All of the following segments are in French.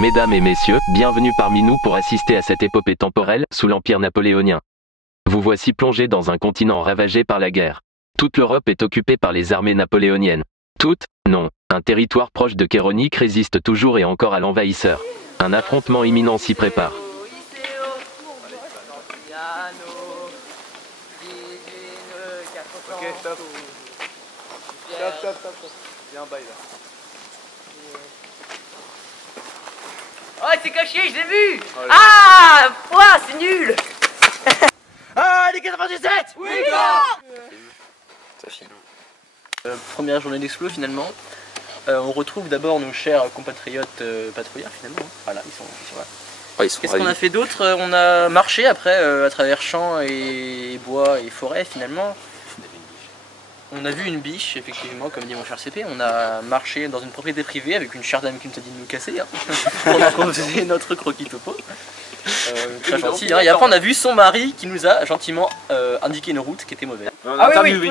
Mesdames et messieurs, bienvenue parmi nous pour assister à cette épopée temporelle sous l'Empire napoléonien. Vous voici plongés dans un continent ravagé par la guerre. Toute l'Europe est occupée par les armées napoléoniennes. Toute, non. Un territoire proche de Kéronique résiste toujours et encore à l'envahisseur. Un affrontement imminent s'y prépare. Ok, stop. Stop. Il y a un bail là. Oh, il s'est caché, je l'ai vu. Oh, ah, ouah, c'est nul. Ah, les 97. Oui, première journée d'explo finalement. On retrouve d'abord nos chers compatriotes patrouilleurs finalement. Voilà, ils sont là. Ouais, Qu'est-ce qu'on a fait d'autre? On a marché après à travers champs et bois et forêts finalement. On a vu une biche, effectivement, comme dit mon cher CP. On a marché dans une propriété privée avec une chère dame qui nous a dit de nous casser, hein, pendant qu'on faisait notre croquis topo. Très gentil, hein. Et après on a vu son mari qui nous a gentiment indiqué une route qui était mauvaise. Ah oui,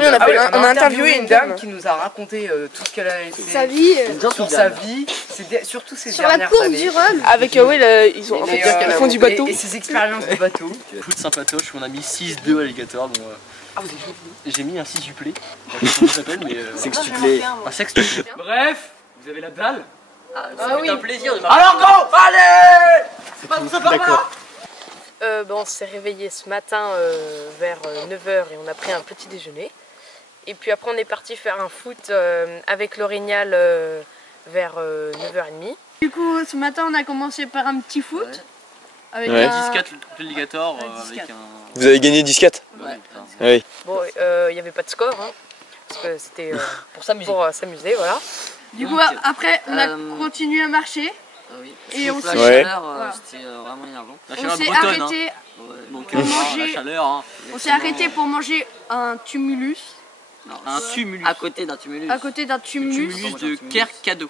on a interviewé une dame qui nous a raconté tout ce qu'elle a fait sa vie, sur sa vie, surtout ses sur la dernières course années. du Rhum. Avec ils font du bateau. Et ses expériences de bateau. Coup de Saint-Patoche où on a mis 6-2 alligators. Bon, j'ai mis un 6 duplé. Je sais pas comment ça s'appelle, mais. Sextuplé. Un sextuplé. Bref, vous avez la dalle. C'est un plaisir de marcher. Alors go, allez. D'accord. On s'est réveillé ce matin vers 9h et on a pris un petit déjeuner. Et puis après on est parti faire un foot avec l'Orignal vers 9h30. Du coup, ce matin, on a commencé par un petit foot. Ouais. Avec Ouais. un... 10-4 l'alligator avec un. Vous avez gagné 10-4 Ouais. Oui. Bon, il n'y avait pas de score, hein, parce que c'était Pour s'amuser. pour s'amuser, voilà. Du coup, après, on a continué à marcher. Oui. Et on s'est Ouais. C'était vraiment énervant. La on chaleur s'est bretonne. arrêté, Hein. Ouais. Donc pour manger. la chaleur. Hein. on s'est arrêté pour manger un tumulus. Un tumulus. À côté d'un tumulus. À côté d'un tumulus. Tumulus de Kercado.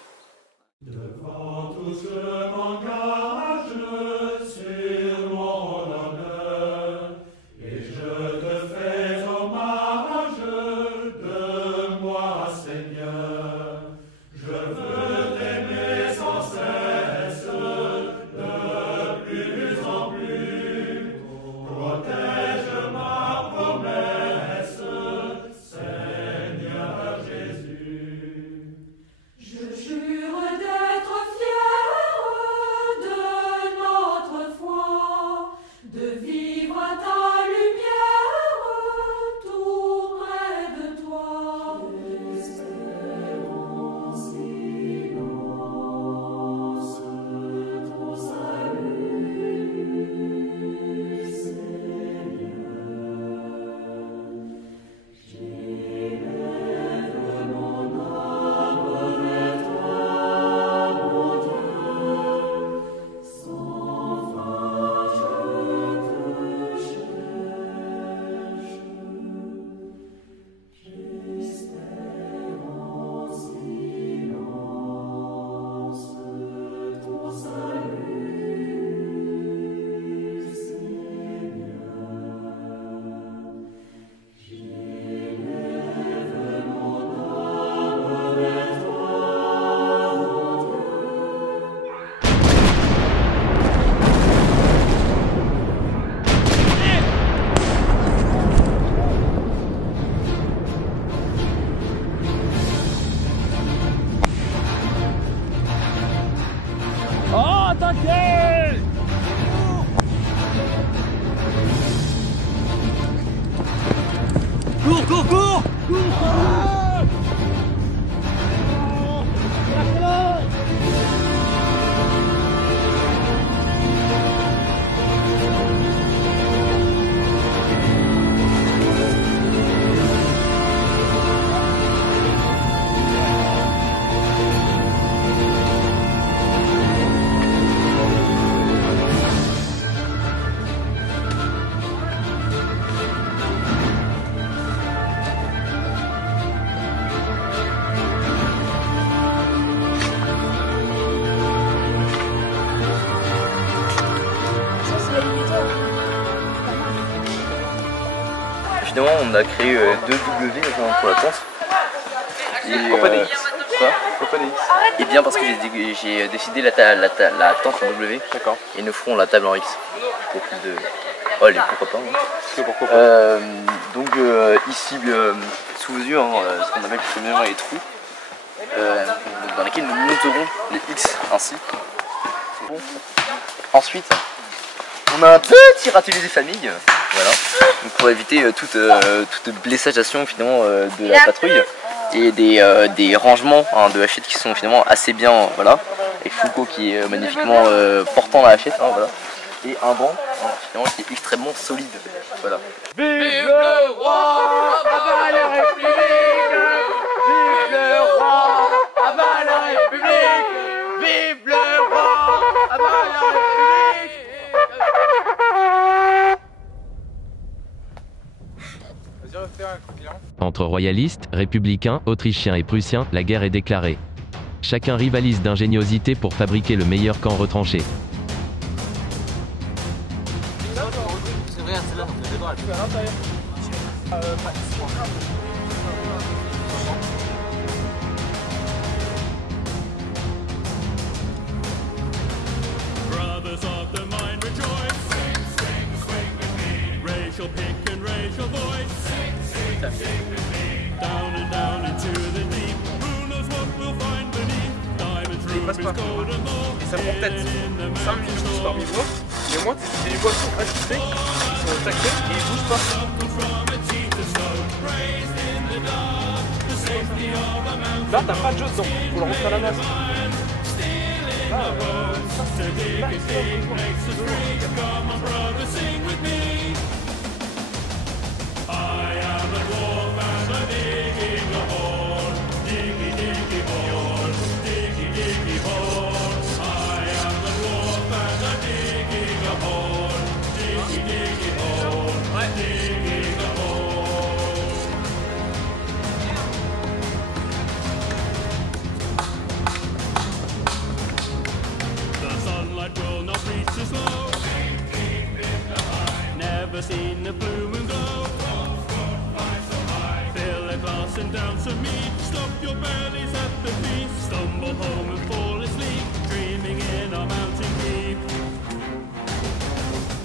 Cours! Finalement, on a créé 2 W pour la course. Et, Quoi? Pourquoi des X? Et bien parce que j'ai décidé la tente en W. D'accord. Et nous ferons la table en X. Pour plus de... Oh, allez, pourquoi pas. Hein. Pourquoi pas. Donc ici, sous vos yeux, hein, ce qu'on appelle communément les trous, dans lesquels nous monterons les X ainsi. Bon. Ensuite, on a un petit râtelier des familles, voilà, donc pour éviter toute blessation finalement de la patrouille et des rangements hein, de hachettes qui sont finalement assez bien, voilà, avec Foucault qui est magnifiquement portant la hachette, hein, voilà, et un banc hein, finalement qui est extrêmement solide, voilà. Vive le roi, abat la République. Vive le roi, abat la République. Vive le roi, abat la République. Vas-y, refais un coup de client. Entre royalistes, républicains, autrichiens et prussiens, la guerre est déclarée. Chacun rivalise d'ingéniosité pour fabriquer le meilleur camp retranché. Brothers of the mind rejoice. Sing, swing with me. Raise your pick and raise your voice. Sing with me. Down and down into the deep. Who knows what we'll find beneath? Diamond room is golden more. Et ça prend peut-être 5 minutes tous parmi vous. Mais moi, c'est des boissons attitrées qui sont au taquet et ils bougent pas. Là, t'as pas de jeu dedans, faut le rentrer à la masse. Never seen the blue moon glow. Fill a glass and down some meat. Stop your bellies at the feast. Stumble home and fall asleep, dreaming in our mountain deep.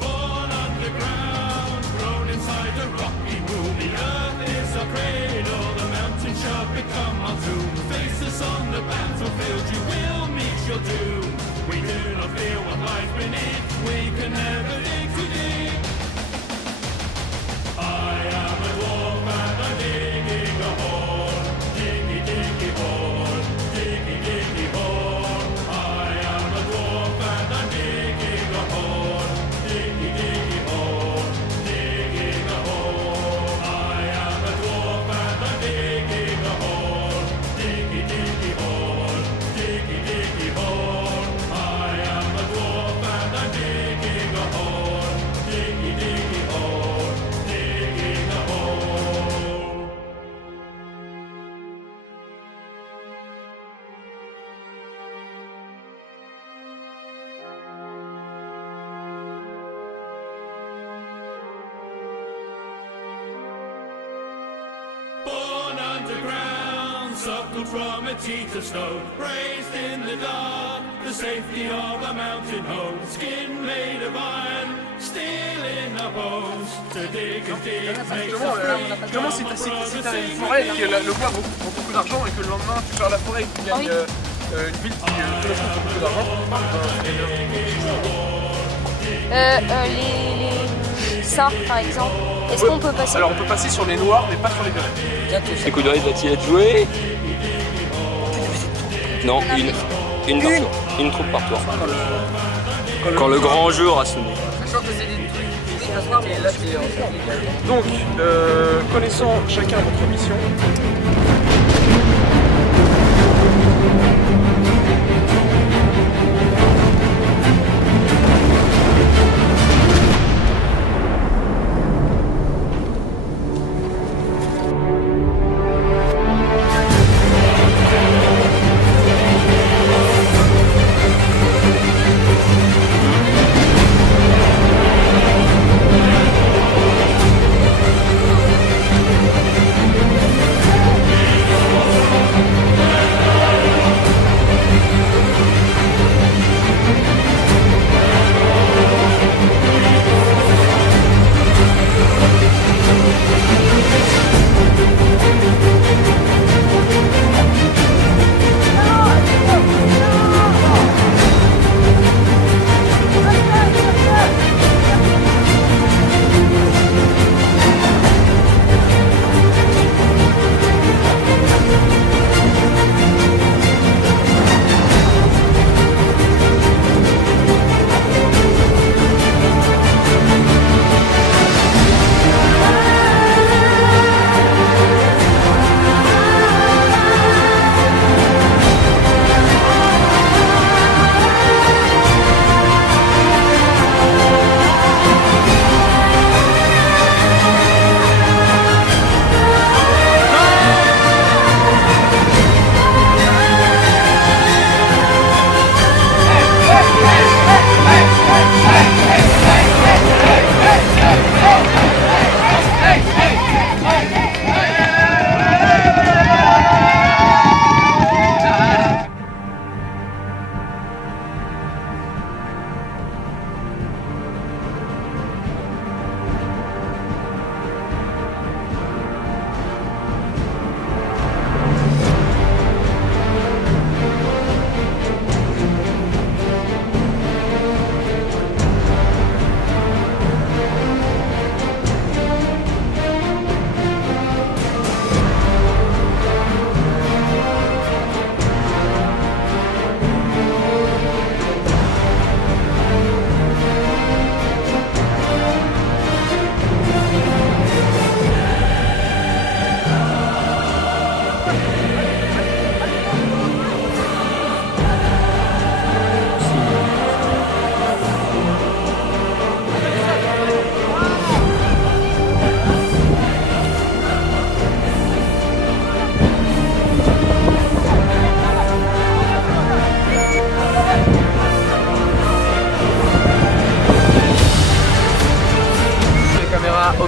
Born underground, grown inside a rocky womb. The earth is our cradle, the mountain shall become our tomb. Faces on the battlefield, you will meet your doom. We do not fear what lies beneath, we can never dig too deep. I am a dwarf and I'm digging a hole. Diggy, diggy hole. Diggy, diggy hole. I am a dwarf and I'm digging a hole. Diggy, diggy hole. Digging a hole. I am a dwarf and I'm digging a hole. Diggy, diggy hole. Diggy, diggy hole. I am a dwarf and I'm digging a hole. Diggy, diggy hole. Digging a hole. Born underground, suckled from a teat of stone, raised in the dark, the safety of a mountain home, skin made of iron, steel in our bones, to dig and dig makes us free. Justement, si t'as une forêt et que le bois vaut beaucoup d'argent et que le lendemain tu perds la forêt et que tu gagnes une ville qui te laisse beaucoup d'argent, Ça, par exemple. Est-ce qu'on peut passer? alors on peut passer sur les noirs mais pas sur les violets. Les coups de risque va-t-il être joué? Non, une par tour. Une troupe par tour. Quand le grand jeu aura sonné. Donc, connaissant chacun votre mission,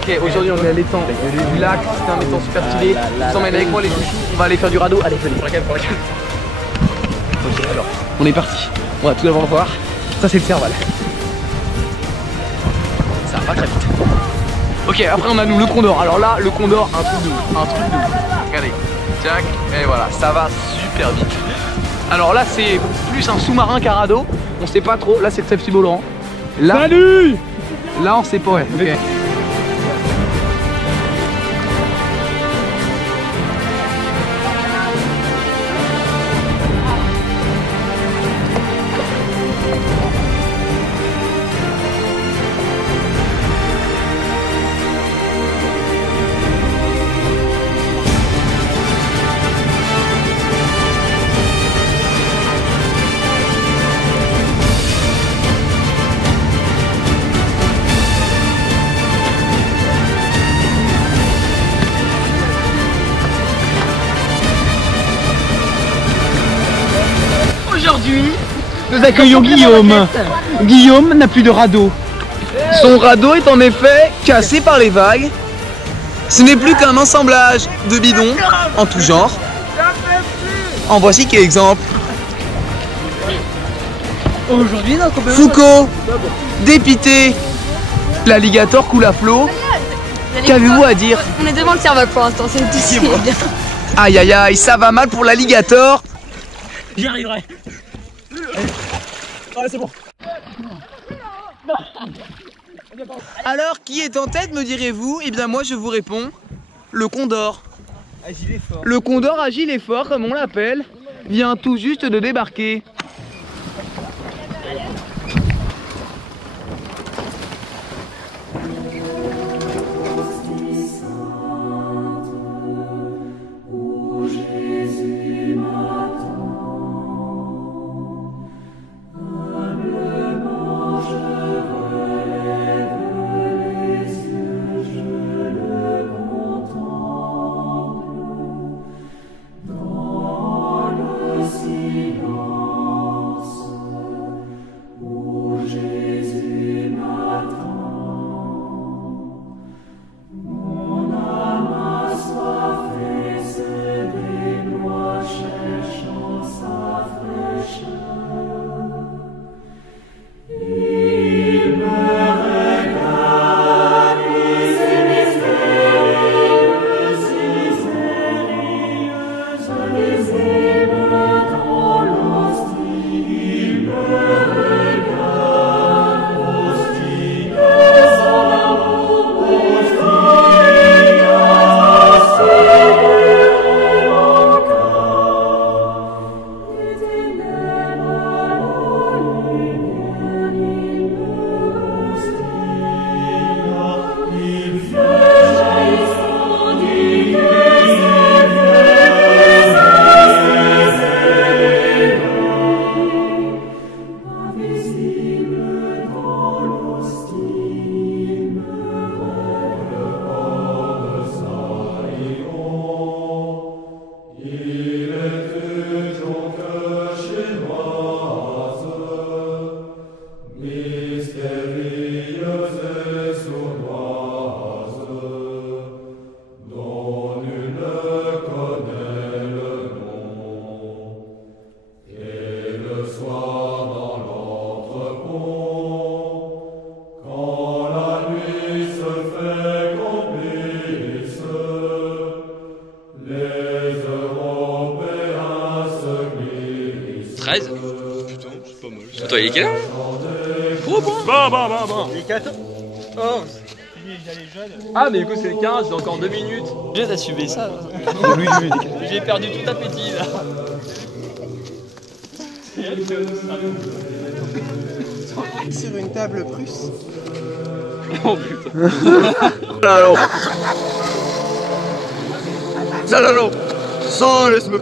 Ok, aujourd'hui on est à l'étang du lac, c'est un étang super stylé. Je vous emmène avec moi les chouchous, on va aller faire du radeau. Allez, venez, pour la calme. Ok, alors, on est parti. On va tout d'abord voir. Ça c'est le Serval. Ça va très vite. Ok, après on a nous le Condor. Alors là, le Condor, un truc de ouf. Regardez, tac, et voilà, ça va super vite. Alors là c'est plus un sous-marin qu'un radeau. On sait pas trop, là c'est le Trèfle Laurent. Là, salut. Là on sait pas, ouais. Okay. Aujourd'hui, nous accueillons Guillaume. Guillaume n'a plus de radeau. Son radeau est en effet cassé par les vagues. Ce n'est plus qu'un assemblage de bidons en tout genre. En voici quelques exemples. Aujourd'hui, Foucault, dépité, l'alligator coule à flot. Qu'avez-vous à dire? On est devant le Serval pour l'instant, c'est ici. Aïe aïe aïe, ça va mal pour l'alligator. J'y arriverai. C'est bon. Alors, qui est en tête, me direz-vous? Eh bien, moi, je vous réponds, le Condor. Le Condor agile et fort, comme on l'appelle, vient tout juste de débarquer. Attends, il est quelle heure? Il est 14. Ah mais écoute c'est le 15, j'ai encore 2 minutes. J'ai assumé ça. J'ai perdu tout appétit là. Sur une table prusse. Oh putain. Salalo. Salalo. Sans laisse-moi.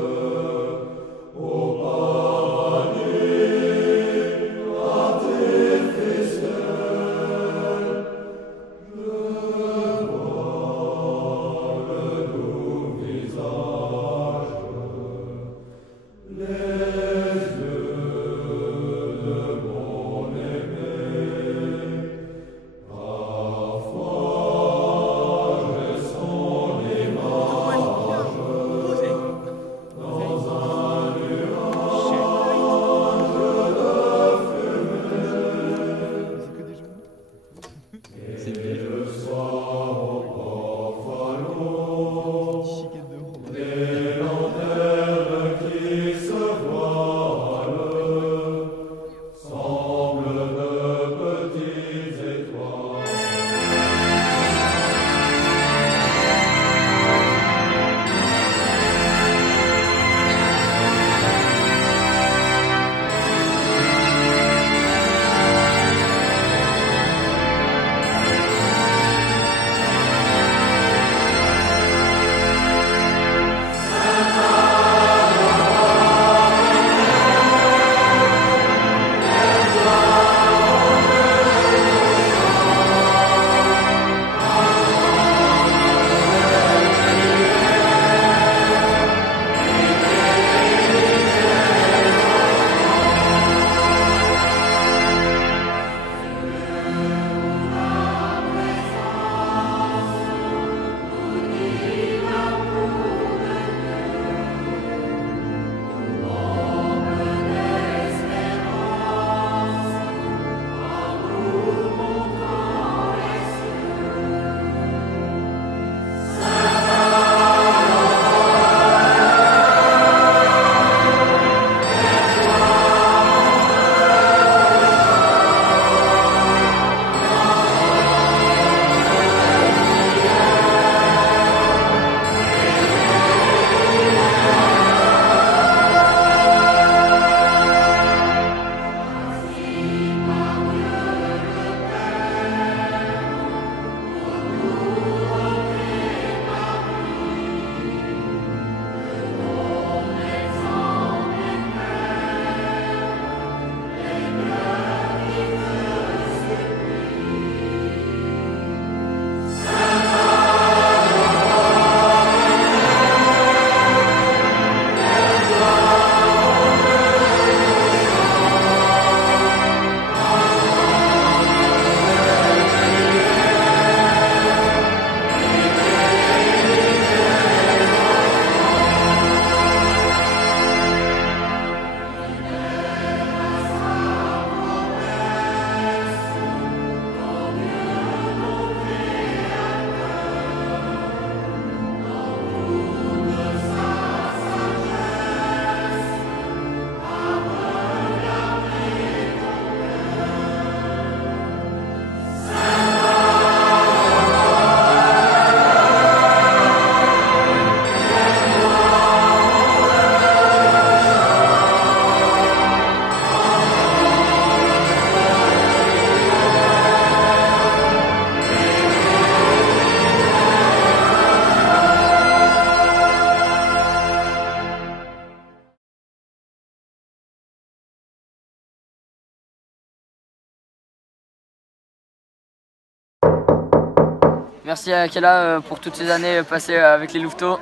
Merci à Akela pour toutes ces années passées avec les louveteaux.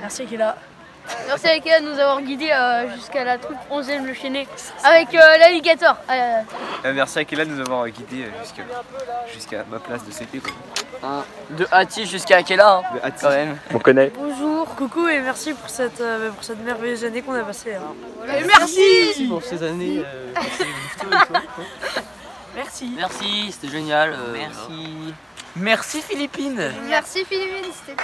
Merci Akela. Merci à Akela de nous avoir guidés jusqu'à la troupe 11e Le Chêné avec l'alligator. Merci à Akela de nous avoir guidés jusqu'à ma place de CP. De Hati jusqu'à Akela, hein, quand même. On connaît. Bonjour, coucou et merci pour cette merveilleuse année qu'on a passée. Hein. Merci pour ces années. Merci. Merci, c'était génial. Merci. Merci Philippines. Merci Philippine, c'était